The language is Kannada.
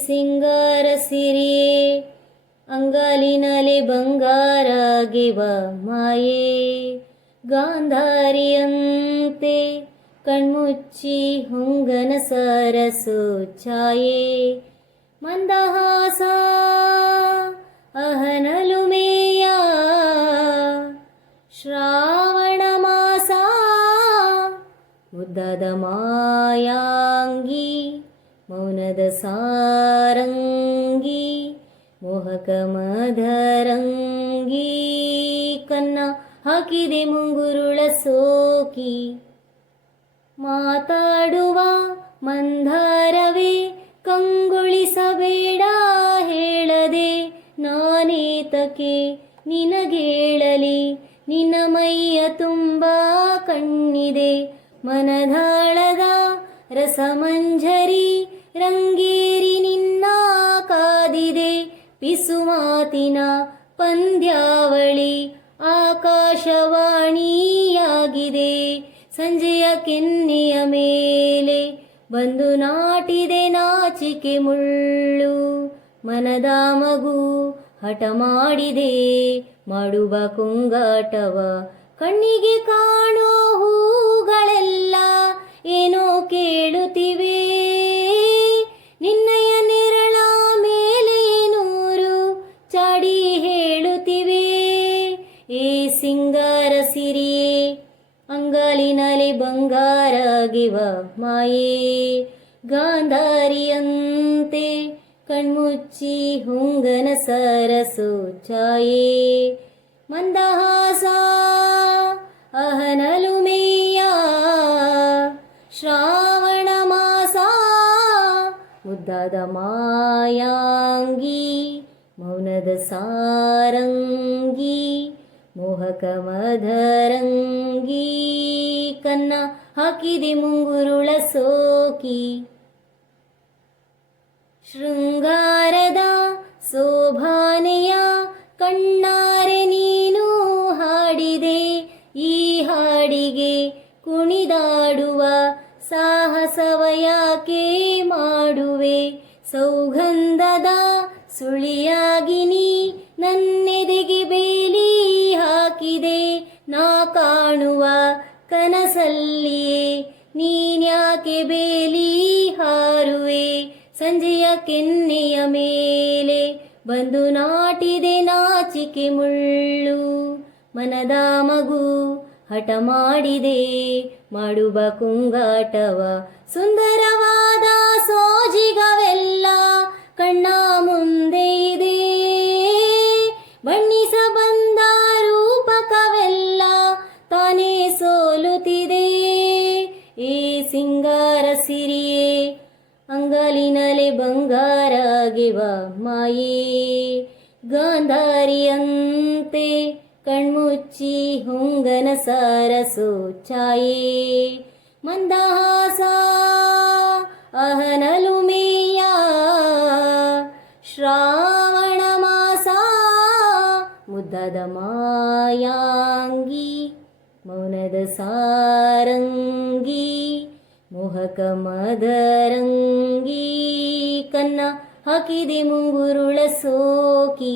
ಸಿಂಗಾರ ಸಿರಿಯೇ ಅಂಗಾಲಿನಲೆ ಬಂಗಾರಾಗಿವ ಮಾಯೇ ಗಾಂಧಾರಿಯಂತೆ ಕಣ್ಮುಚ್ಚಿ ಹೊಂಗನ ಸರಸು ಛಾಯೆ ಮಂದಹಾಸ ಅಹನಲುಮೆಯ ಶ್ರಾವಣ ಮಾಸ ಮುದ್ದದ ಮಾಯಾಂಗಿ ಮೌನದ ಸಾರಂಗಿ ಮೋಹಕ ಮಧರಂಗಿ ಕನ್ನ ಹಾಕಿದೆ ಮುಂಗುರುಳ ಸೋಕಿ ಮಾತಾಡುವ ಮಂದಾರವೇ ಕಂಗೊಳಿಸಬೇಡ ಹೇಳದೆ ನಾನೇತಕ್ಕೆ ನಿನಗೇಳಲಿ ನಿನ್ನ ಮೈಯ ತುಂಬ ಕಣ್ಣಿದೆ ಮನದಾಳದ ರಸಮಂಜರಿ ರಂಗೇರಿ ನಿನ್ನ ಕಾದಿದೆ ಪಿಸುಮಾತಿನ ಪಂದ್ಯಾವಳಿ ಆಕಾಶವಾಣಿಯಾಗಿದೆ ಸಂಜೆಯ ಕೆನ್ನೆಯ ಮೇಲೆ ಬಂದು ನಾಟಿದೆ ನಾಚಿಕೆ ಮುಳ್ಳು ಮನದ ಮಗು ಹಠ ಮಾಡಿದೆ ಮಾಡುವ ಕುಂಗಾಟವ ಕಣ್ಣಿಗೆ ಕಾಣೋ ಹೂಗಳೆಲ್ಲ ಏನೋ ಕೇಳುತ್ತಿವೆ ನಿನ್ನಯ ನೆರಳ ಮೇಲೆ ನೂರು ಚಾಡಿ ಹೇಳುತ್ತಿವೆ ಏ ಸಿಂಗಾರ ಸಿರಿಯೇ ಅಂಗಾಲಿನಲೆ ಬಂಗಾರಾಗಿವ ಮಾಯೇ ಗಾಂಧಾರಿಯಂತೆ ಕಣ್ಮುಚ್ಚಿ ಹೊಂಗನ ಸರಸು ಛಾಯೆ ಮಂದಹಾಸ ಅಹನಲುಮೆಯ ಶ್ರಾವಣ ಮಾಸ ಮುದ್ದಾದ ಮಾಯಾಂಗಿ ಮೌನದ ಸಾರಂಗಿ ಮೋಹಕ ಮಧರಂಗಿ ಕನ್ನ ಹಾಕಿದೆ ಮುಂಗುರುಳ ಸೋಕಿ ಶೃಂಗಾರದ ಶೋಭಾನೆಯ ಕಣ್ಣಾರೆ ನೀನು ಹಾಡಿದೆ ಈ ಹಾಡಿಗೆ ಕುಣಿದಾಡುವ ಸಾಹಸವ ಯಾಕೆ ಮಾಡುವೆ ಸೌಗಂಧದ ಸುಳಿಯಾಗಿ ನೀ ನನ್ನೆದೆಗೆ ಬೇಲಿ ಹಾಕಿದೆ ನಾ ಕಾಣುವ ಕನಸಲ್ಲಿಯೇ ನೀನ್ಯಾಕೆ ಬೇಲಿ ಹಾರುವೆ ಸಂಜೆಯ ಕೆನ್ನೆಯ ಮೇಲೆ ಬಂದು ನಾಟಿದೆ ನಾಚಿಕೆ ಮುಳ್ಳು ಮನದ ಮಗು ಹಠ ಮಾಡಿದೆ ಮಾಡುವ ಕುಂಗಾಟವ ಸುಂದರವಾದ ಸೋಜಿಗವೆಲ್ಲ ಕಣ್ಣ ಮುಂದೆ ಇದೆ ಬಣ್ಣಿಸ ಬಂದ ರೂಪಕವೆಲ್ಲ ತಾನೇ ಸೋಲುತ್ತಿದೆ ಏ ಸಿಂಗಾರ ಸಿರಿಯೇ ಅಂಗಾಲಿನಲೆ ಬಂಗಾರಾಗಿವ ಮಾಯೇ ಗಾಂಧಾರಿಯಂತೆ ಕಣ್ಮುಚ್ಚಿ ಹೊಂಗನ ಸರಸು ಛಾಯೆ ಮಂದಹಾಸ ಅಹನಲುಮೆಯ ಶ್ರಾವಣ ಮಾಸ ಮುದ್ದದ ಮಾಯಾಂಗಿ ಮೌನದ ಸಾರಂಗಿ ಮೋಹಕ ಮಧರಂಗಿ ಕನ್ನ ಹಾಕಿದೆ ಮುಂಗುರುಳ ಸೋಕಿ